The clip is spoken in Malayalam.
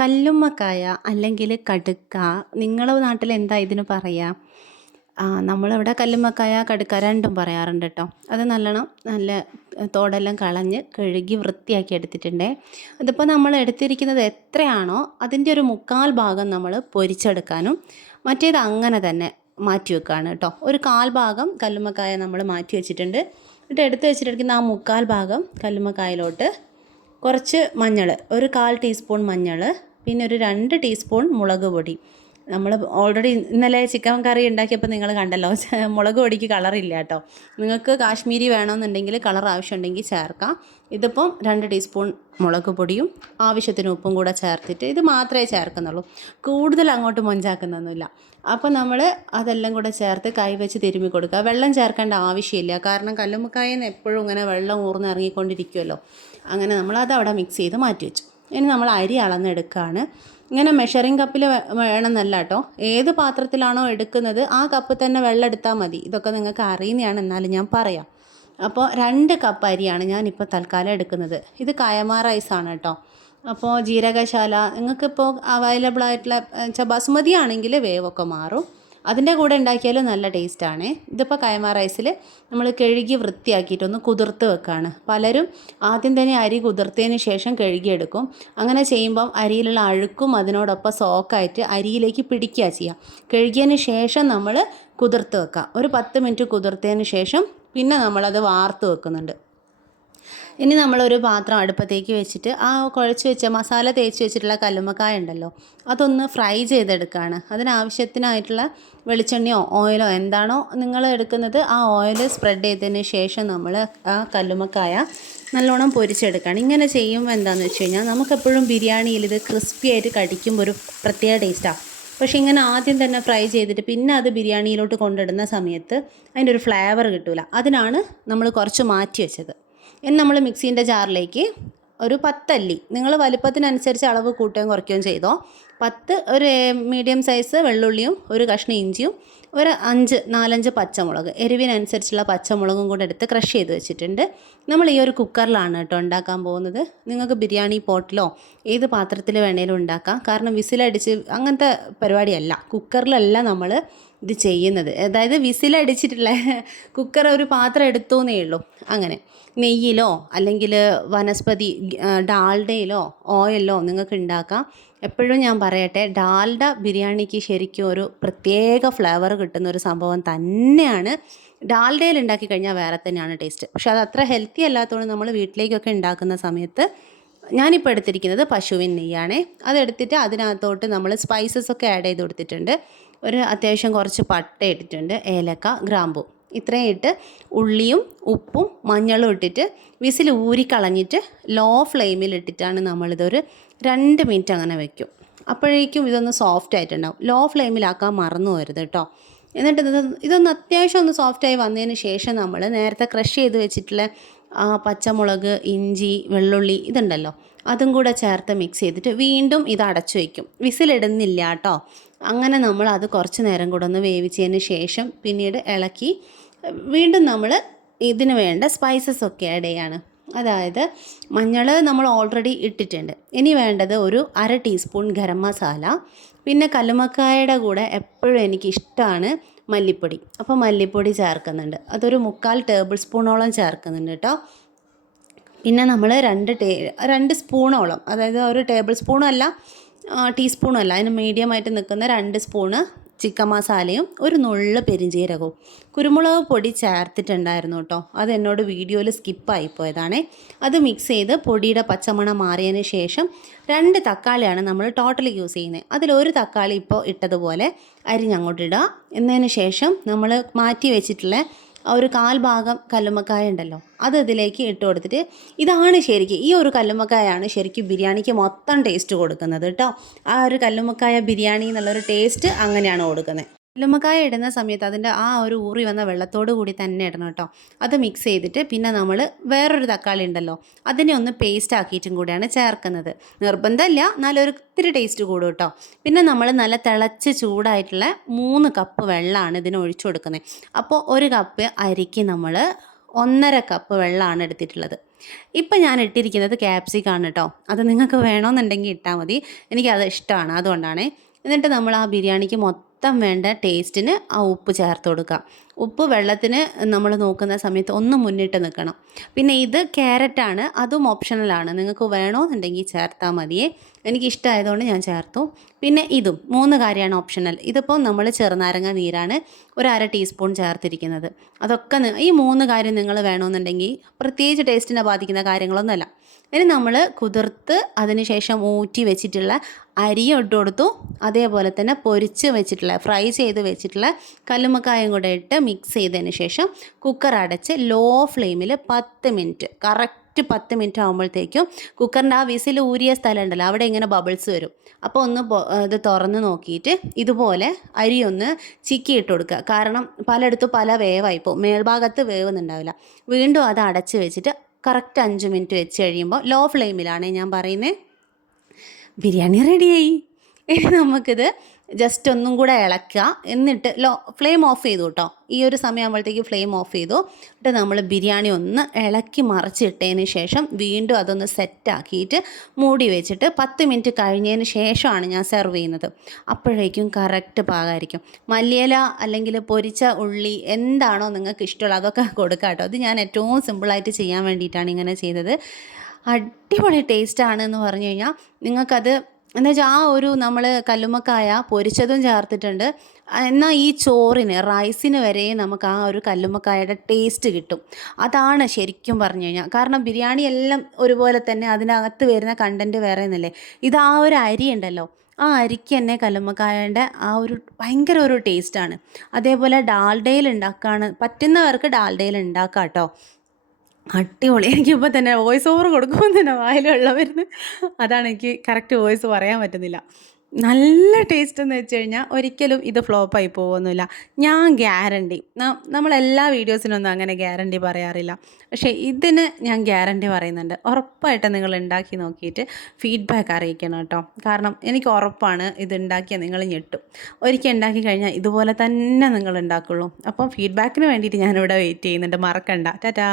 കല്ലുമ്മക്കായ അല്ലെങ്കിൽ കടുക്ക നിങ്ങളുടെ നാട്ടിൽ എന്താ ഇതിന് പറയുക? നമ്മളിവിടെ കല്ലുമ്മക്കായ കടുക്ക രണ്ടും പറയാറുണ്ട് കേട്ടോ. അത് നല്ലോണം നല്ല തോടെല്ലാം കളഞ്ഞ് കഴുകി വൃത്തിയാക്കി എടുത്തിട്ടുണ്ടേ. ഇതിപ്പോൾ നമ്മൾ എടുത്തിരിക്കുന്നത് എത്രയാണോ അതിൻ്റെ ഒരു മുക്കാൽ ഭാഗം നമ്മൾ പൊരിച്ചെടുക്കാനും മറ്റേത് അങ്ങനെ തന്നെ മാറ്റി വെക്കുകയാണ് കേട്ടോ. ഒരു കാൽ ഭാഗം കല്ലുമ്മക്കായ നമ്മൾ മാറ്റി വെച്ചിട്ടുണ്ട്. എന്നിട്ട് എടുത്ത് വെച്ചിട്ടിരിക്കുന്ന ആ മുക്കാൽ ഭാഗം കല്ലുമ്മക്കായയിലോട്ട് കുറച്ച് മഞ്ഞൾ, ഒരു 1/4 ടീസ്പൂൺ മഞ്ഞൾ, പിന്നെ ഒരു 2 ടീസ്പൂൺ മുളക് പൊടി. നമ്മൾ ഓൾറെഡി ഇന്നലെ ചിക്കൻ കറി ഉണ്ടാക്കിയപ്പോൾ നിങ്ങൾ കണ്ടല്ലോ, മുളക് പൊടിക്ക് കളറില്ല കേട്ടോ. നിങ്ങൾക്ക് കാശ്മീരി വേണമെന്നുണ്ടെങ്കിൽ കളർ ആവശ്യമുണ്ടെങ്കിൽ ചേർക്കാം. ഇതിപ്പം 2 ടീസ്പൂൺ മുളക് പൊടിയും ആവശ്യത്തിന് ഉപ്പും കൂടെ ചേർത്തിട്ട് ഇത് മാത്രമേ ചേർക്കുന്നുള്ളൂ. കൂടുതൽ അങ്ങോട്ട് മൊഞ്ചാക്കുന്നൊന്നുമില്ല. അപ്പോൾ നമ്മൾ അതെല്ലാം കൂടെ ചേർത്ത് കൈ വെച്ച് തിരുമ്മി കൊടുക്കുക. വെള്ളം ചേർക്കേണ്ട ആവശ്യമില്ല, കാരണം കല്ലുമ്മക്കായിൽ നിന്ന് എപ്പോഴും ഇങ്ങനെ വെള്ളം ഊർന്ന് ഇറങ്ങിക്കൊണ്ടിരിക്കുമല്ലോ. അങ്ങനെ നമ്മളത് അവിടെ മിക്സ് ചെയ്ത് മാറ്റി വെച്ചു. ഇനി നമ്മൾ അരി അളന്നെടുക്കുകയാണ്. ഇങ്ങനെ മെഷറിംഗ് കപ്പിൽ വേണമെന്നല്ല കേട്ടോ, ഏത് പാത്രത്തിലാണോ എടുക്കുന്നത് ആ കപ്പ് തന്നെ വെള്ളം എടുത്താൽ മതി. ഇതൊക്കെ നിങ്ങൾക്ക് അറിയുന്നതാണ്, എന്നാലും ഞാൻ പറയാം. അപ്പോൾ 2 കപ്പ് അരിയാണ് ഞാനിപ്പോൾ തൽക്കാലം എടുക്കുന്നത്. ഇത് കയമ റൈസാണ് കേട്ടോ. അപ്പോൾ ജീരകശാല നിങ്ങൾക്കിപ്പോൾ അവൈലബിൾ ആയിട്ടുള്ള ബസുമതി ആണെങ്കിൽ വേവൊക്കെ മാറും. അതിൻ്റെ കൂടെ ഉണ്ടാക്കിയാലും നല്ല ടേസ്റ്റാണ്. ഇതിപ്പോൾ കയമ റൈസിൽ നമ്മൾ കഴുകി വൃത്തിയാക്കിയിട്ടൊന്ന് കുതിർത്ത് വെക്കുകയാണ്. പലരും ആദ്യം തന്നെ അരി കുതിർത്തതിന് ശേഷം കഴുകിയെടുക്കും. അങ്ങനെ ചെയ്യുമ്പം അരിയിലുള്ള അഴുക്കും അതിനോടൊപ്പം സോക്കായിട്ട് അരിയിലേക്ക് പിടിക്കുക ചെയ്യുക. കഴുകിയതിന് ശേഷം നമ്മൾ കുതിർത്ത് വെക്കുക. ഒരു 10 മിനിറ്റ് കുതിർത്തതിന് ശേഷം പിന്നെ നമ്മളത് വാർത്ത് വെക്കുന്നുണ്ട്. ഇനി നമ്മളൊരു പാത്രം അടുപ്പത്തേക്ക് വെച്ചിട്ട് ആ കുഴച്ച് വെച്ച മസാല തേച്ച് വെച്ചിട്ടുള്ള കല്ലുമ്മക്കായ ഉണ്ടല്ലോ, അതൊന്ന് ഫ്രൈ ചെയ്തെടുക്കുകയാണ്. അതിനാവശ്യത്തിനായിട്ടുള്ള വെളിച്ചെണ്ണയോ ഓയിലോ എന്താണോ നിങ്ങൾ എടുക്കുന്നത് ആ ഓയിൽ സ്പ്രെഡ് ചെയ്തതിന് ശേഷം നമ്മൾ ആ കല്ലുമ്മക്കായ നല്ലോണം പൊരിച്ചെടുക്കുകയാണ്. ഇങ്ങനെ ചെയ്യുമ്പോൾ എന്താണെന്ന് വെച്ച് കഴിഞ്ഞാൽ നമുക്കെപ്പോഴും ബിരിയാണിയിൽ ഇത് ക്രിസ്പി ആയിട്ട് കടിക്കുമ്പോൾ ഒരു പ്രത്യേക ടേസ്റ്റാണ്. പക്ഷേ ഇങ്ങനെ ആദ്യം തന്നെ ഫ്രൈ ചെയ്തിട്ട് പിന്നെ അത് ബിരിയാണിയിലോട്ട് കൊണ്ടിടുന്ന സമയത്ത് അതിൻ്റെ ഒരു ഫ്ലേവർ കിട്ടില്ല. അതിനാണ് നമ്മൾ കുറച്ച് മാറ്റി വെച്ചത്. ഇനി നമ്മൾ മിക്സീൻ്റെ ജാറിലേക്ക് ഒരു 10 അല്ലി, നിങ്ങൾ വലുപ്പത്തിനനുസരിച്ച് അളവ് കൂട്ടുകയും കുറയ്ക്കുകയും ചെയ്തോ. 10 ഒരു മീഡിയം സൈസ് വെള്ളുള്ളിയും ഒരു കഷ്ണം ഇഞ്ചിയും ഒരു 4-5 പച്ചമുളക്, എരിവിനനുസരിച്ചുള്ള പച്ചമുളകും കൂടെ എടുത്ത് ക്രഷ് ചെയ്ത് വെച്ചിട്ടുണ്ട്. നമ്മൾ ഈ ഒരു കുക്കറിലാണ് കേട്ടോ ഉണ്ടാക്കാൻ പോകുന്നത്. നിങ്ങൾക്ക് ബിരിയാണി പോട്ടിലോ ഏത് പാത്രത്തിൽ വേണേലും ഉണ്ടാക്കാം. കാരണം വിസിലടിച്ച് അങ്ങനത്തെ പരിപാടിയല്ല, കുക്കറിലല്ല നമ്മൾ ഇത് ചെയ്യുന്നത്. അതായത് വിസിലടിച്ചിട്ടുള്ള കുക്കർ ഒരു പാത്രം എടുത്തോന്നേ ഉള്ളൂ. അങ്ങനെ നെയ്യിലോ അല്ലെങ്കിൽ വനസ്പതി ഡാൽഡയിലോ ഓയിലോ നിങ്ങൾക്ക് ഉണ്ടാക്കാം. എപ്പോഴും ഞാൻ പറയട്ടെ, ഡാൽഡ ബിരിയാണിക്ക് ശരിക്കും ഒരു പ്രത്യേക ഫ്ലേവർ കിട്ടുന്ന ഒരു സംഭവം തന്നെയാണ്. ഡാൽഡയിൽ ഉണ്ടാക്കി കഴിഞ്ഞാൽ വേറെ തന്നെയാണ് ടേസ്റ്റ്. പക്ഷെ അത് അത്ര ഹെൽത്തി അല്ലാത്തതുകൊണ്ട് നമ്മൾ വീട്ടിലേക്കൊക്കെ ഉണ്ടാക്കുന്ന സമയത്ത് ഞാനിപ്പോൾ എടുത്തിരിക്കുന്നത് പശുവിൻ നെയ്യാണേ. അതെടുത്തിട്ട് അതിനകത്തോട്ട് നമ്മൾ സ്പൈസസ് ഒക്കെ ആഡ് ചെയ്ത് കൊടുത്തിട്ടുണ്ട്. ഒരു അത്യാവശ്യം കുറച്ച് പട്ട ഇട്ടിട്ടുണ്ട്, ഏലക്ക, ഗ്രാമ്പു, ഇത്രയും ഇട്ട് ഉള്ളിയും ഉപ്പും മഞ്ഞളും ഇട്ടിട്ട് വിസിൽ ഊരിക്കളഞ്ഞിട്ട് ലോ ഫ്ലെയിമിൽ ഇട്ടിട്ടാണ് നമ്മളിതൊരു 2 മിനിറ്റ് അങ്ങനെ വെക്കും. അപ്പോഴേക്കും ഇതൊന്ന് സോഫ്റ്റ് ആയിട്ടുണ്ടാവും. ലോ ഫ്ലെയിമിലാക്കാൻ മറന്നു പോരുത് കേട്ടോ. എന്നിട്ട് ഇതൊന്ന് അത്യാവശ്യം ഒന്ന് സോഫ്റ്റായി വന്നതിന് ശേഷം നമ്മൾ നേരത്തെ ക്രഷ് ചെയ്ത് വെച്ചിട്ടുള്ള പച്ചമുളക്, ഇഞ്ചി, വെള്ളുള്ളി ഇതുണ്ടല്ലോ, അതും കൂടെ ചേർത്ത് മിക്സ് ചെയ്തിട്ട് വീണ്ടും ഇത് അടച്ചു വയ്ക്കും. വിസിലിടുന്നില്ല കേട്ടോ. അങ്ങനെ നമ്മൾ അത് കുറച്ച് നേരം കൂടെ ഒന്ന് വേവിച്ചതിന് ശേഷം പിന്നീട് ഇളക്കി വീണ്ടും നമ്മൾ ഇതിന് വേണ്ട സ്പൈസസ് ഒക്കെ ആഡ് ചെയ്യാണ്. അതായത് മഞ്ഞൾ നമ്മൾ ഓൾറെഡി ഇട്ടിട്ടുണ്ട്. ഇനി വേണ്ടത് ഒരു 1/2 ടീസ്പൂൺ ഗരം മസാല, പിന്നെ കല്ലുമ്മക്കായയുടെ കൂടെ എപ്പോഴും എനിക്കിഷ്ടമാണ് മല്ലിപ്പൊടി. അപ്പോൾ മല്ലിപ്പൊടി ചേർക്കുന്നുണ്ട്, അതൊരു 3/4 ടേബിൾ സ്പൂണോളം ചേർക്കുന്നുണ്ട് കേട്ടോ. പിന്നെ നമ്മൾ 2 സ്പൂണോളം, അതായത് ഒരു ടേബിൾ സ്പൂണും അല്ല ടീസ്പൂണും അല്ല, അതിന് മീഡിയമായിട്ട് നിൽക്കുന്ന 2 സ്പൂണ് ചിക്കൻ മസാലയും ഒരു നുള്ള് പെരിഞ്ജീരകവും. കുരുമുളക് പൊടി ചേർത്തിട്ടുണ്ടായിരുന്നു കേട്ടോ, അത് എന്നോട് വീഡിയോയിൽ സ്കിപ്പായിപ്പോയതാണേ. അത് മിക്സ് ചെയ്ത് പൊടിയുടെ പച്ചമണം മാറിയതിന് ശേഷം 2 തക്കാളിയാണ് നമ്മൾ ടോട്ടലി യൂസ് ചെയ്യുന്നത്. അതിലൊരു തക്കാളി ഇപ്പോൾ ഇട്ടതുപോലെ അരിഞ്ഞങ്ങോട്ടിടുക. എന്നതിന് ശേഷം നമ്മൾ മാറ്റി വെച്ചിട്ടുള്ള ഒരു 1/4 ഭാഗം കല്ലുമ്മക്കായ ഉണ്ടല്ലോ, അത് ഇതിലേക്ക് ഇട്ട് കൊടുത്തിട്ട് ഇതാണ് ശരിക്കും, ഈ ഒരു കല്ലുമ്മക്കായാണ് ശരിക്കും ബിരിയാണിക്ക് മൊത്തം ടേസ്റ്റ് കൊടുക്കുന്നത് കേട്ടോ. ആ ഒരു കല്ലുമ്മക്കായ ബിരിയാണി എന്നുള്ളൊരു ടേസ്റ്റ് അങ്ങനെയാണ് കൊടുക്കുന്നത്. കല്ലുമ്മക്കായ ഇടുന്ന സമയത്ത് അതിൻ്റെ ആ ഒരു ഊറി വന്ന വെള്ളത്തോട് കൂടി തന്നെ ഇടണം കേട്ടോ. അത് മിക്സ് ചെയ്തിട്ട് പിന്നെ നമ്മൾ വേറൊരു തക്കാളി ഉണ്ടല്ലോ, അതിനെ ഒന്ന് പേസ്റ്റ് ആക്കിയിട്ടും കൂടിയാണ് ചേർക്കുന്നത്. നിർബന്ധമില്ല, നല്ലൊരു ഇത്തിരി ടേസ്റ്റ് കൂടും കേട്ടോ. പിന്നെ നമ്മൾ നല്ല തിളച്ച് ചൂടായിട്ടുള്ള 3 കപ്പ് വെള്ളമാണ് ഇതിന് ഒഴിച്ചു കൊടുക്കുന്നത്. അപ്പോൾ 1 കപ്പ് അരിക്ക് നമ്മൾ 1.5 കപ്പ് വെള്ളമാണ് എടുത്തിട്ടുള്ളത്. ഇപ്പം ഞാൻ ഇട്ടിരിക്കുന്നത് ക്യാപ്സിക്കാണ് കേട്ടോ. അത് നിങ്ങൾക്ക് വേണമെന്നുണ്ടെങ്കിൽ ഇട്ടാൽ മതി. എനിക്കത് ഇഷ്ടമാണ്, അതുകൊണ്ടാണ്. എന്നിട്ട് നമ്മൾ ആ ബിരിയാണിക്ക് മൊത്തം വേണ്ട ടേസ്റ്റിന് ആ ഉപ്പ് ചേർത്ത് കൊടുക്കുക. ഉപ്പ് വെള്ളത്തിന് നമ്മൾ നോക്കുന്ന സമയത്ത് ഒന്ന് മുന്നിട്ട് നിൽക്കണം. പിന്നെ ഇത് ക്യാരറ്റാണ്, അതും ഓപ്ഷണലാണ്, നിങ്ങൾക്ക് വേണമെന്നുണ്ടെങ്കിൽ ചേർത്താൽ മതിയേ. എനിക്കിഷ്ടമായതുകൊണ്ട് ഞാൻ ചേർത്തു. പിന്നെ ഇതും 3 കാര്യമാണ് ഓപ്ഷണൽ. ഇതിപ്പോൾ നമ്മൾ ചെറുനാരങ്ങ നീരാണ് 1/2 ടീസ്പൂൺ ചേർത്തിരിക്കുന്നത്. അതൊക്കെ ഈ 3 കാര്യം നിങ്ങൾ വേണമെന്നുണ്ടെങ്കിൽ പ്രത്യേകിച്ച് ടേസ്റ്റിനെ ബാധിക്കുന്ന കാര്യങ്ങളൊന്നുമല്ല. ഇനി നമ്മൾ കുതിർത്ത് അതിന് ശേഷം ഊറ്റി വെച്ചിട്ടുള്ള അരിയും ഇട്ട് കൊടുത്തു. അതേപോലെ തന്നെ പൊരിച്ച് വെച്ചിട്ടുള്ള ഫ്രൈ ചെയ്ത് വെച്ചിട്ടുള്ള കല്ലുമ്മക്കായും കൂടെ ഇട്ട് മിക്സ് ചെയ്തതിന് ശേഷം കുക്കർ അടച്ച് ലോ ഫ്ലെയിമിൽ 10 മിനിറ്റ്, കറക്റ്റ് 10 മിനിറ്റ് ആകുമ്പോഴത്തേക്കും കുക്കറിൻ്റെ ആ വിസിൽ ഊരിയ സ്ഥലം ഉണ്ടല്ലോ, അവിടെ ഇങ്ങനെ ബബിൾസ് വരും. അപ്പോൾ ഒന്ന് ഇത് തുറന്ന് നോക്കിയിട്ട് ഇതുപോലെ അരി ഒന്ന് ചിക്കി ഇട്ട് കൊടുക്കുക. കാരണം പലയിടത്തും പല വേവായിപ്പോൾ മേൽഭാഗത്ത് വേവുന്നുണ്ടാവില്ല. വീണ്ടും അത് അടച്ച് വെച്ചിട്ട് കറക്റ്റ് 5 മിനിറ്റ് വെച്ച് കഴിയുമ്പോൾ ലോ ഫ്ലെയിമിലാണ് ഞാൻ പറയുന്നത്. ബിരിയാണി റെഡിയായി. ഇനി നമുക്കിത് ജസ്റ്റ് ഒന്നും കൂടെ ഇളക്കുക. എന്നിട്ട് ഫ്ലെയിം ഓഫ് ചെയ്തു കേട്ടോ. ഈ ഒരു സമയമാകുമ്പോഴത്തേക്ക് ഫ്ലെയിം ഓഫ് ചെയ്തു. എന്നിട്ട് നമ്മൾ ബിരിയാണി ഒന്ന് ഇളക്കി മറിച്ചിട്ടതിന് ശേഷം വീണ്ടും അതൊന്ന് സെറ്റാക്കിയിട്ട് മൂടി വെച്ചിട്ട് 10 മിനിറ്റ് കഴിഞ്ഞതിന് ശേഷമാണ് ഞാൻ സെർവ് ചെയ്യുന്നത്. അപ്പോഴേക്കും കറക്റ്റ് പാകമായിരിക്കും. മല്ലിയില അല്ലെങ്കിൽ പൊരിച്ച ഉള്ളി എന്താണോ നിങ്ങൾക്ക് ഇഷ്ടമുള്ളത് അതൊക്കെ കൊടുക്കാം കേട്ടോ. അത് ഞാൻ ഏറ്റവും സിമ്പിളായിട്ട് ചെയ്യാൻ വേണ്ടിയിട്ടാണ് ഇങ്ങനെ ചെയ്തത്. അടിപൊളി ടേസ്റ്റാണ് എന്ന് പറഞ്ഞു കഴിഞ്ഞാൽ നിങ്ങൾക്കത് എന്താ വെച്ചാൽ ആ ഒരു നമ്മൾ കല്ലുമ്മക്കായ പൊരിച്ചതും ചേർത്തിട്ടുണ്ട്. എന്നാൽ ഈ ചോറിന് റൈസിന് വരെ നമുക്ക് ആ ഒരു കല്ലുമ്മക്കായയുടെ ടേസ്റ്റ് കിട്ടും. അതാണ് ശരിക്കും പറഞ്ഞു കഴിഞ്ഞാൽ. കാരണം ബിരിയാണി എല്ലാം ഒരുപോലെ തന്നെ അതിനകത്ത് വരുന്ന കണ്ടൻറ്റ് വേറെ എന്നല്ലേ. ഇത് ആ ഒരു അരി ഉണ്ടല്ലോ, ആ അരിക്ക് തന്നെ കല്ലുമ്മക്കായൻ്റെ ആ ഒരു ഭയങ്കര ഒരു ടേസ്റ്റാണ്. അതേപോലെ ഡാൽഡയിൽ ഉണ്ടാക്കുകയാണ് പറ്റുന്നവർക്ക് ഡാൽഡയിൽ ഉണ്ടാക്കാം കേട്ടോ. അടിപൊളി. എനിക്കിപ്പോൾ തന്നെ വോയിസ് ഓവർ കൊടുക്കുമ്പോൾ തന്നെ വായിൽ വെള്ളം വരുന്നു. അതാണ് എനിക്ക് കറക്റ്റ് വോയിസ് പറയാൻ പറ്റുന്നില്ല. നല്ല ടേസ്റ്റ് എന്ന് വെച്ച് കഴിഞ്ഞാൽ ഒരിക്കലും ഇത് ഫ്ലോപ്പായി പോകുമൊന്നുമില്ല. ഞാൻ ഗ്യാരണ്ടി, നമ്മളെല്ലാ വീഡിയോസിനൊന്നും അങ്ങനെ ഗ്യാരണ്ടി പറയാറില്ല. പക്ഷേ ഇതിന് ഞാൻ ഗ്യാരണ്ടി പറയുന്നുണ്ട്. ഉറപ്പായിട്ടും നിങ്ങൾ ഉണ്ടാക്കി നോക്കിയിട്ട് ഫീഡ്ബാക്ക് അറിയിക്കണം കേട്ടോ. കാരണം എനിക്ക് ഉറപ്പാണ് ഇത് ഉണ്ടാക്കിയാൽ നിങ്ങൾ ഞെട്ടും. ഒരിക്കൽ ഉണ്ടാക്കി കഴിഞ്ഞാൽ ഇതുപോലെ തന്നെ നിങ്ങൾ ഉണ്ടാക്കുള്ളൂ. അപ്പം ഫീഡ്ബാക്കിന് വേണ്ടിയിട്ട് ഞാനിവിടെ വെയിറ്റ് ചെയ്യുന്നുണ്ട്. മറക്കണ്ട. ടാറ്റാ.